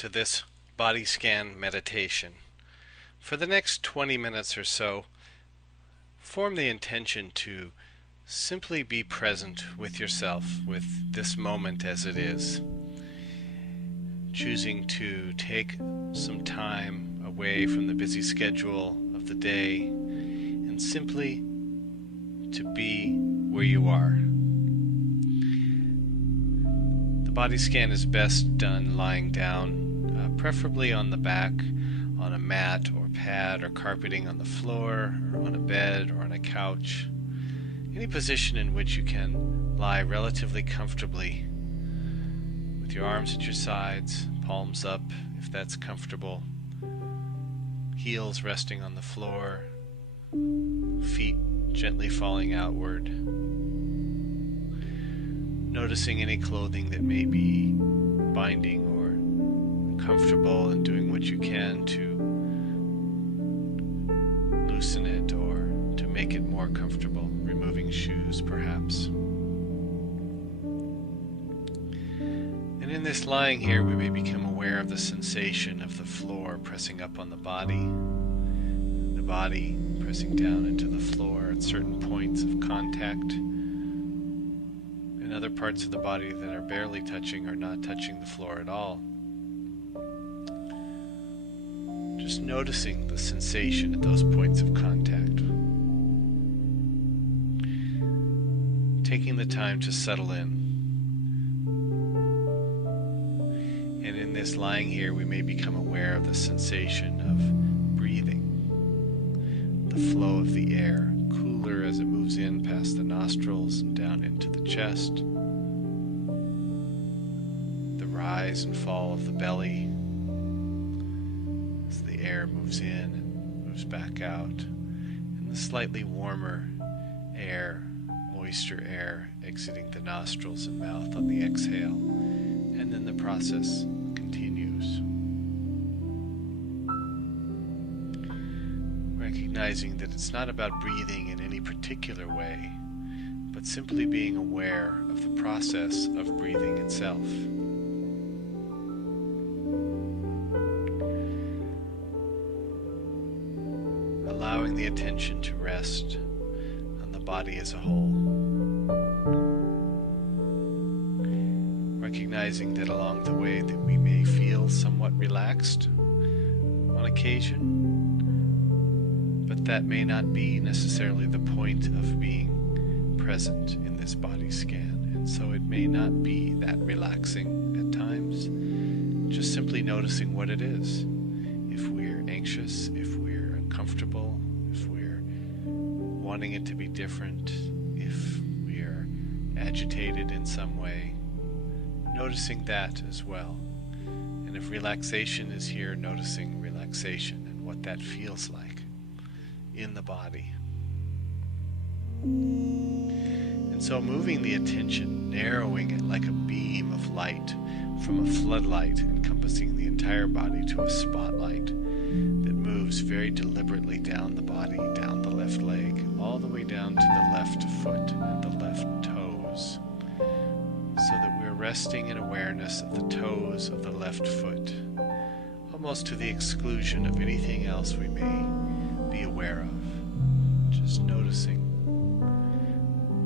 to this body scan meditation. For the next 20 minutes or so, form the intention to simply be present with yourself, with this moment as it is. Choosing to take some time away from the busy schedule of the day and simply to be where you are. The body scan is best done lying down, preferably on the back, on a mat or pad or carpeting on the floor or on a bed or on a couch. Any position in which you can lie relatively comfortably with your arms at your sides, palms up if that's comfortable, heels resting on the floor, feet gently falling outward. Noticing any clothing that may be binding or uncomfortable and doing what you can to loosen it or to make it more comfortable, removing shoes perhaps. And in this lying here, we may become aware of the sensation of the floor pressing up on the body pressing down into the floor at certain points of contact, and other parts of the body that are barely touching or not touching the floor at all. Just noticing the sensation at those points of contact. Taking the time to settle in. And in this lying here, we may become aware of the sensation of breathing. The flow of the air, cooler as it moves in past the nostrils and down into the chest. The rise and fall of the belly as the air moves in and moves back out. And the slightly warmer air, moisture air, exiting the nostrils and mouth on the exhale. And then the process continues. Recognizing that it's not about breathing in any particular way, but simply being aware of the process of breathing itself. Allowing the attention to rest on the body as a whole. Recognizing that along the way that we may feel somewhat relaxed on occasion, but that may not be necessarily the point of being present in this body scan, and so it may not be that relaxing at times. Just simply noticing what it is. If we're anxious, if we're uncomfortable, if we're wanting it to be different, if we're agitated in some way, noticing that as well. And if relaxation is here, noticing relaxation and what that feels like in the body. And so moving the attention, narrowing it like a beam of light from a floodlight encompassing the entire body to a spotlight that moves very deliberately down the body, down the left leg, all the way down to the left foot and the left toes, so that we're resting in awareness of the toes of the left foot, almost to the exclusion of anything else we may be aware of. Just noticing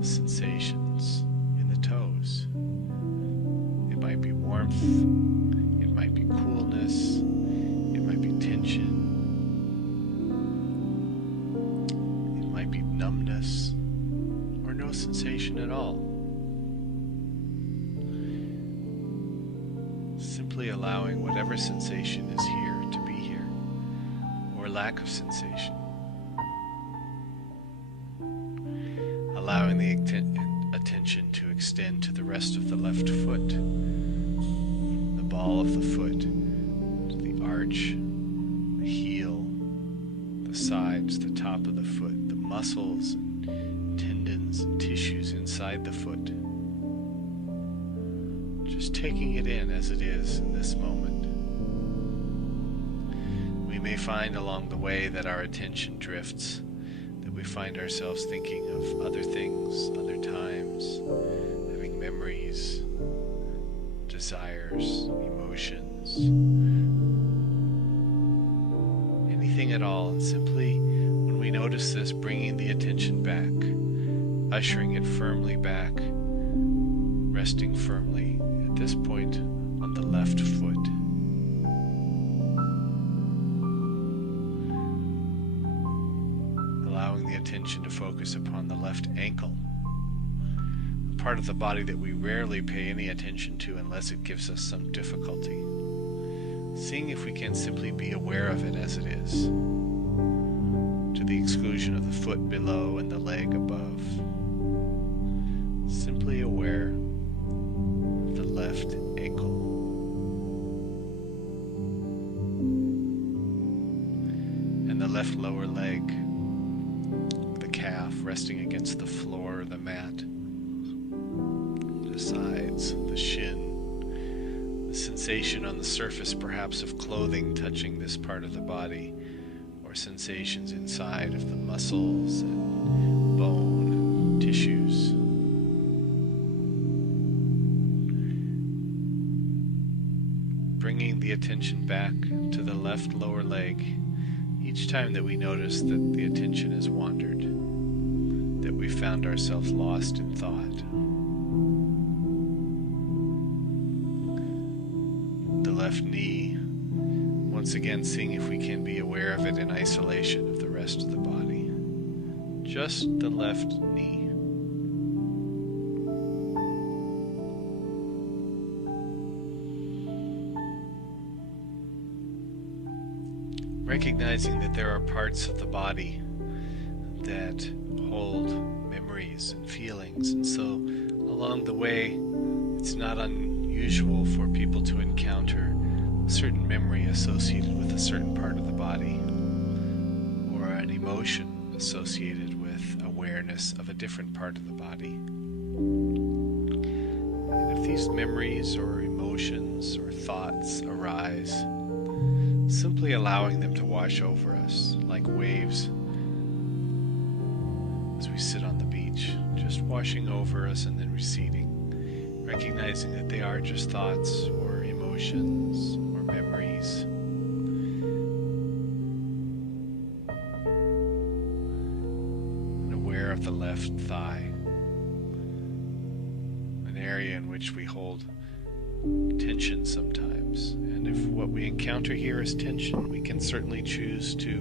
the sensations in the toes. It might be warmth, it might be coolness, it might be tension, it might be numbness, or no sensation at all. Simply allowing whatever sensation is here to be here, or lack of sensation. Allowing the attention to extend to the rest of the left foot, the ball of the foot, to the arch, the heel, the sides, the top of the foot, the muscles, and tendons and tissues inside the foot. Just taking it in as it is in this moment. We may find along the way that our attention drifts, that we find ourselves thinking of other things, other times, having memories, desires, emotions, muscles, anything at all. And simply, when we notice this, bringing the attention back, ushering it firmly back, resting firmly at this point on the left foot. Allowing the attention to focus upon the left ankle, a part of the body that we rarely pay any attention to unless it gives us some difficulty. Seeing if we can simply be aware of it as it is, to the exclusion of the foot below and the leg above. Simply aware of the left ankle. And the left lower leg, the calf resting against the floor or the mat, the sides, the shin, the sensation on the surface perhaps of clothing touching this part of the body, or sensations inside of the muscles and bone and tissues. Bringing the attention back to the left lower leg each time that we notice that the attention has wandered, that we found ourselves lost in thought. The left knee, once again seeing if we can be aware of it in isolation of the rest of the body. Just the left knee. Recognizing that there are parts of the body that hold memories and feelings, and so along the way it's not unusual for people to encounter a certain memory associated with a certain part of the body, or an emotion associated with awareness of a different part of the body. And if these memories or emotions or thoughts arise, simply allowing them to wash over us like waves as we sit on the beach, just washing over us and then receding, recognizing that they are just thoughts or emotions or memories. And aware of the left thigh, an area in which we hold tension sometimes. And if what we encounter here is tension, we can certainly choose to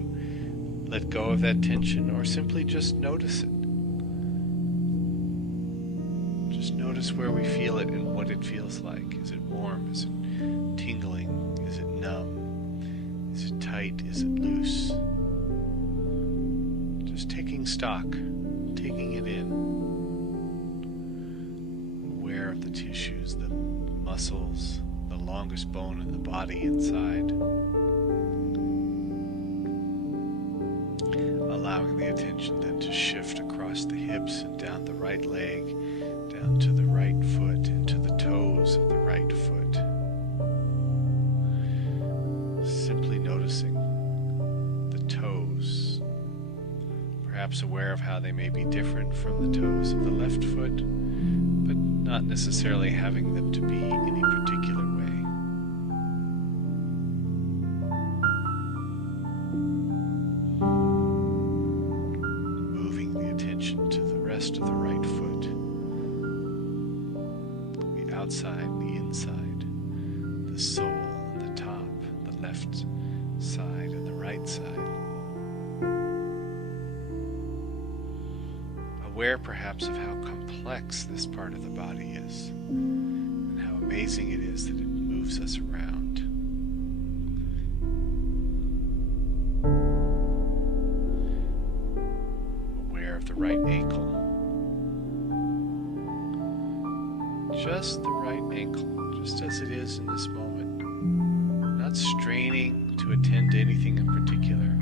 let go of that tension or simply just notice it. Just notice where we feel it and what it feels like. Is it warm? Is it tingling? Is it numb? Is it tight? Is it loose? Just taking stock, taking it in. Aware of the tissues, the muscles, the longest bone in the body inside. Allowing the attention then to shift across the hips and down the right leg, down to the right foot, and to the toes of the right foot. Simply noticing the toes, perhaps aware of how they may be different from the toes of the left foot, but not necessarily having them to be any particular way. Moving the attention to the rest of the right foot, the outside, the inside, the sole and the top, the left side and the right side. Aware perhaps of how complex this part of the body is, and how amazing it is that it moves us around. Aware of the right ankle. Just the right ankle, just as it is in this moment. Not straining to attend to anything in particular,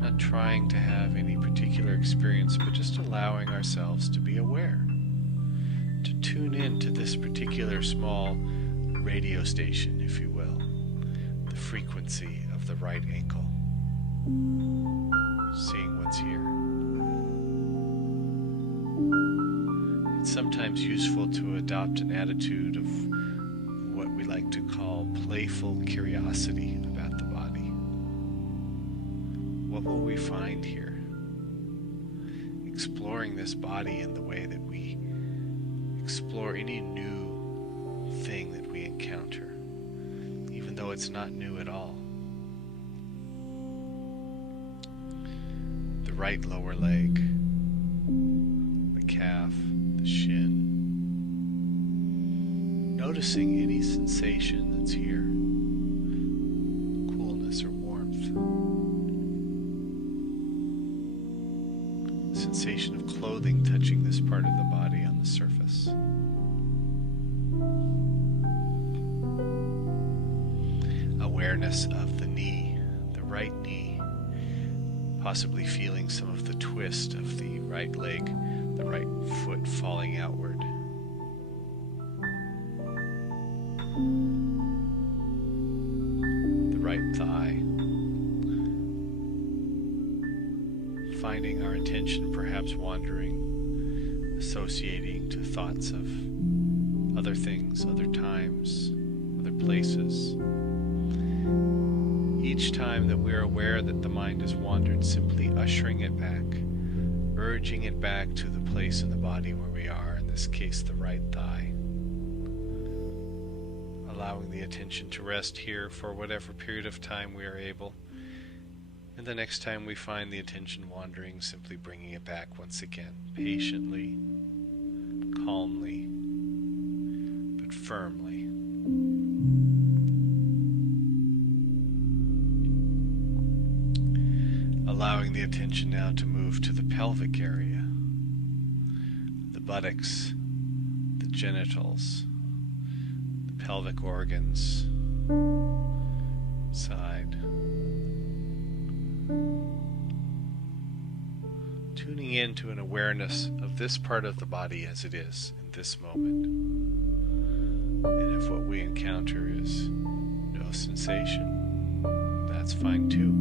not trying to have any particular experience, but just allowing ourselves to be aware, to tune in to this particular small radio station, if you will, the frequency of the right ankle, seeing what's here. It's sometimes useful to adopt an attitude of what we like like to call playful curiosity about the body. What will we find here? Exploring this body in the way that we explore any new thing that we encounter, even though it's not new at all. The right lower leg, the calf, the shin. Noticing any sensation that's here, coolness or warmth. Sensation of clothing touching this part of the body on the surface. Awareness of the knee, the right knee, possibly feeling some of the twist of the right leg, the right foot falling outward. The right thigh. Finding our attention perhaps wandering, associating to thoughts of other things, other times, other places. Each time that we're aware that the mind has wandered, simply ushering it back, urging it back to the place in the body where we are, in this case the right thigh. Allowing the attention to rest here for whatever period of time we are able. And the next time we find the attention wandering, simply bringing it back once again, patiently, calmly, but firmly. Allowing the attention now to move to the pelvic area, the buttocks, the genitals, the pelvic organs, side. Tuning into an awareness of this part of the body as it is in this moment. And if what we encounter is no sensation, that's fine too.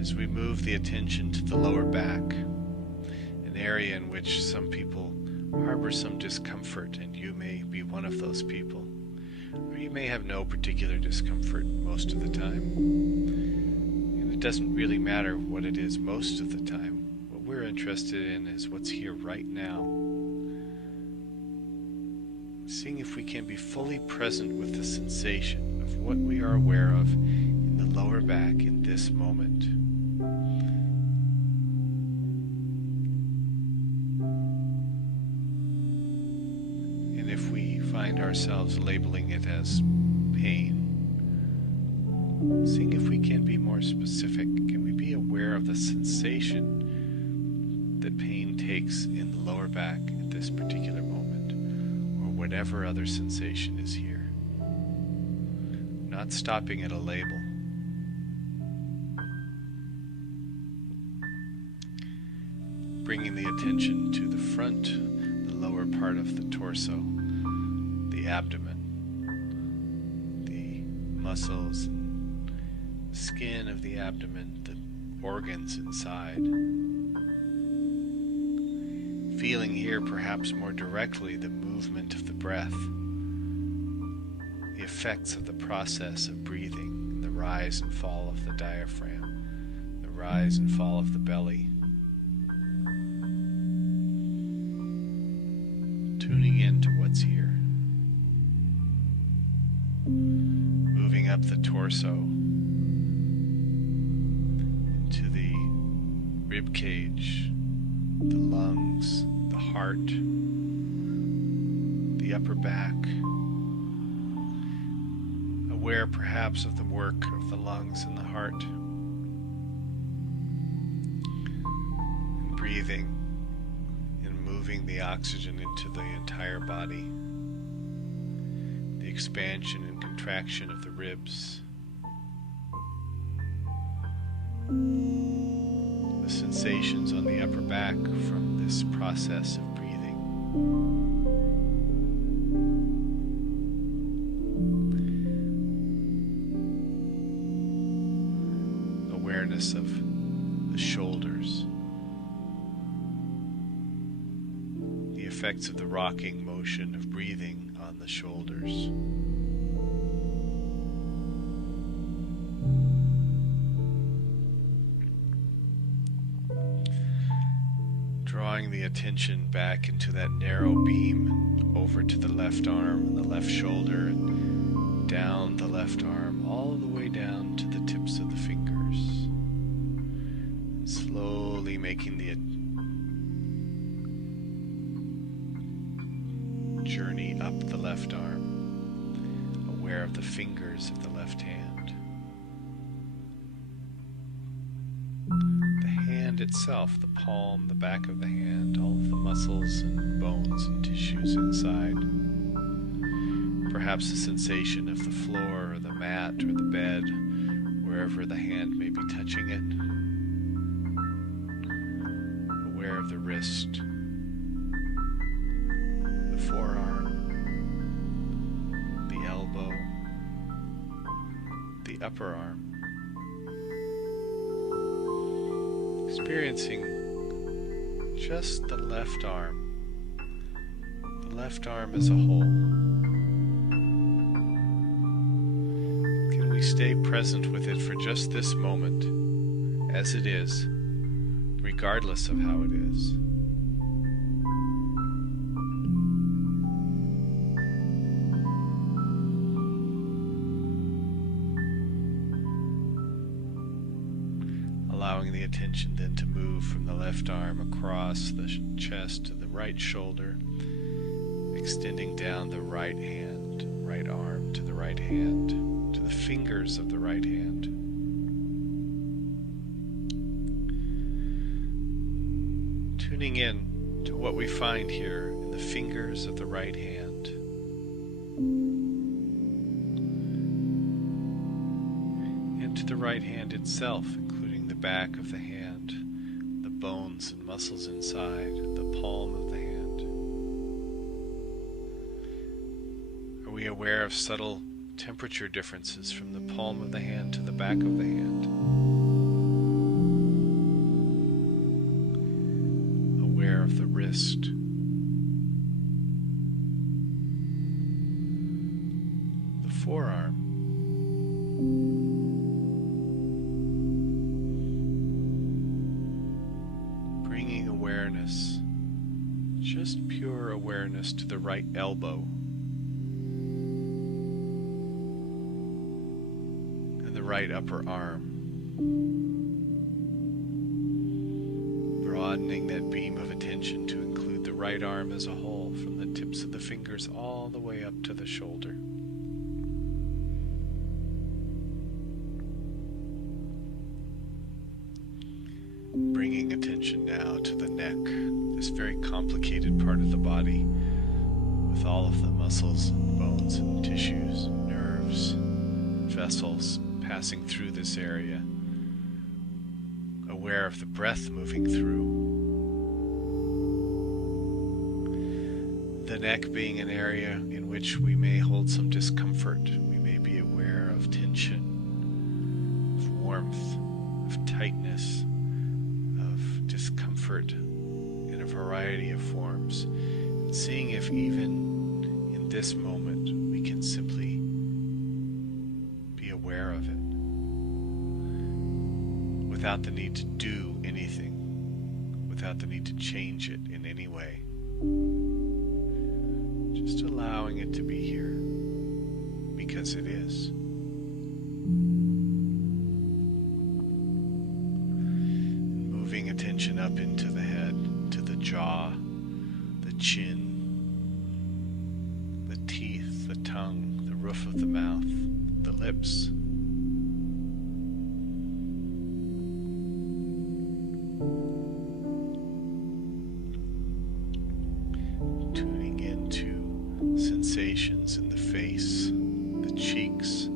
As we move the attention to the lower back, an area in which some people harbor some discomfort, and you may be one of those people, or you may have no particular discomfort most of the time, and it doesn't really matter what it is most of the time. What we're interested in is what's here right now. Seeing if we can be fully present with the sensation of what we are aware of in the lower back in this moment. Ourselves labeling it as pain, seeing if we can be more specific. Can we be aware of the sensation that pain takes in the lower back at this particular moment, or whatever other sensation is here? Not stopping at a label. Bringing the attention to the front, the lower part of the torso, the abdomen, the muscles and skin of the abdomen, the organs inside. Feeling here perhaps more directly the movement of the breath, the effects of the process of breathing, the rise and fall of the diaphragm, the rise and fall of the belly. Tuning into what's here. Moving up the torso into the rib cage, the lungs, the heart, the upper back. Aware perhaps of the work of the lungs and the heart. And breathing and moving the oxygen into the entire body. The expansion and contraction of the ribs, the sensations on the upper back from this process of breathing. Awareness of the shoulders, the effects of the rocking motion of breathing on the shoulders. Drawing the attention back into that narrow beam over to the left arm and the left shoulder and down the left arm all the way down to the tips of the fingers. Slowly making the journey up the left arm, aware of the fingers of the left hand. The hand itself, the palm, the back of the hand, all of the muscles and bones and tissues inside. Perhaps a sensation of the floor or the mat or the bed, wherever the hand may be touching it. Aware of the wrist, the forearm, the elbow, the upper arm. Experiencing just the left arm as a whole. Can we stay present with it for just this moment, as it is, regardless of how it is? Allowing the attention then to move from the left arm across the chest to the right shoulder, extending down the right hand, right arm to the right hand, to the fingers of the right hand. Tuning in to what we find here in the fingers of the right hand. And to the right hand itself, including the back of the hand, the bones and muscles inside, the palm of the hand. Are we aware of subtle temperature differences from the palm of the hand to the back of the hand? Aware of the wrist, the forearm, bringing awareness, just pure awareness, to the right elbow and the right upper arm. Broadening that beam of attention to include the right arm as a whole, from the tips of the fingers all the way up to the shoulder. Bringing attention now to the neck, this very complicated part of the body, with all of the muscles and bones and tissues, nerves, vessels passing through this area. Aware of the breath moving through. The neck being an area in which we may hold some discomfort. We may be aware of tension, of warmth, of tightness, of discomfort in a variety of forms. And seeing if even in this moment we can simply be aware of it, without the need to do anything, without the need to change it in any way. Just allowing it to be here, because it is. And moving attention up into the head, to the jaw, the chin, the teeth, the tongue, the roof of the mouth, the lips. Sensations in the face, the cheeks,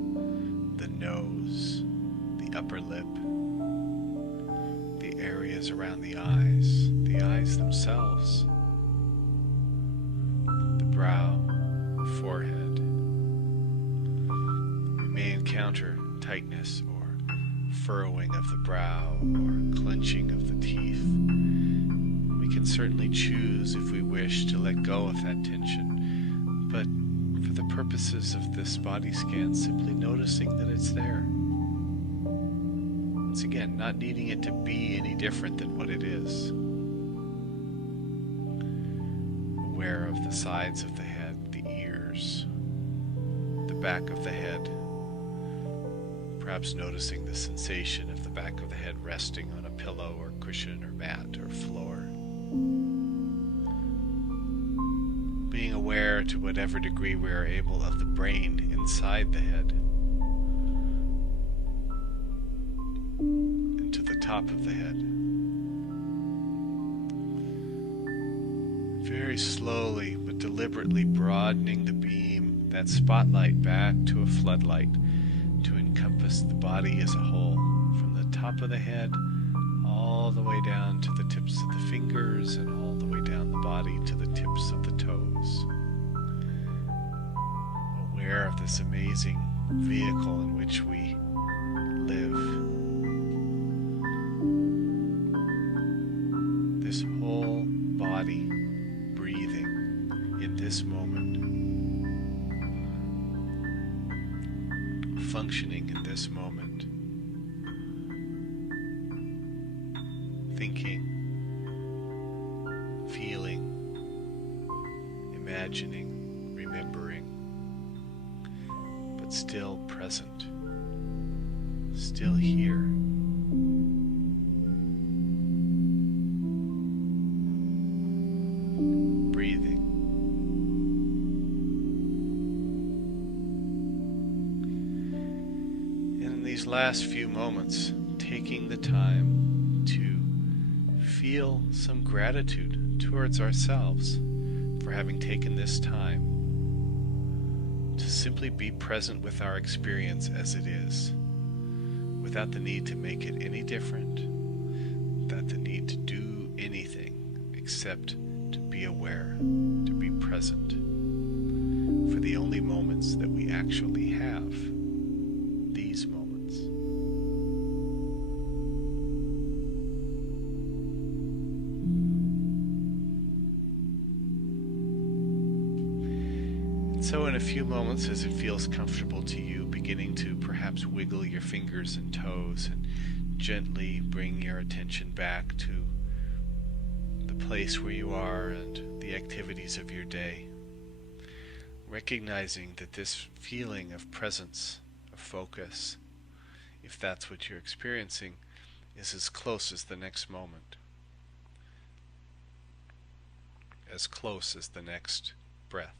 the nose, the upper lip, the areas around the eyes themselves, the brow, the forehead. We may encounter tightness or furrowing of the brow or clenching of the teeth. We can certainly choose, if we wish, to let go of that tension, but for the purposes of this body scan, simply noticing that it's there. Once again, not needing it to be any different than what it is. Aware of the sides of the head, the ears, the back of the head, perhaps noticing the sensation of the back of the head resting on a pillow or cushion or mat or floor. Being aware to whatever degree we are able of the brain inside the head and to the top of the head. Very slowly but deliberately broadening the beam, that spotlight, back to a floodlight to encompass the body as a whole, from the top of the head all the way down to the tips of the fingers and all the way down the body to the tips of the toes. Aware of this amazing vehicle in which we live. This whole body breathing in this moment, functioning in this moment, thinking, feeling, imagining, remembering, but still present, still here. Breathing. And in these last few moments, taking the time to feel some gratitude towards ourselves for having taken this time to simply be present with our experience as it is, without the need to make it any different, without the need to do anything except to be aware, to be present for the only moments that we actually have, these moments. So in a few moments, as it feels comfortable to you, beginning to perhaps wiggle your fingers and toes and gently bring your attention back to the place where you are and the activities of your day. Recognizing that this feeling of presence, of focus, if that's what you're experiencing, is as close as the next moment, as close as the next breath.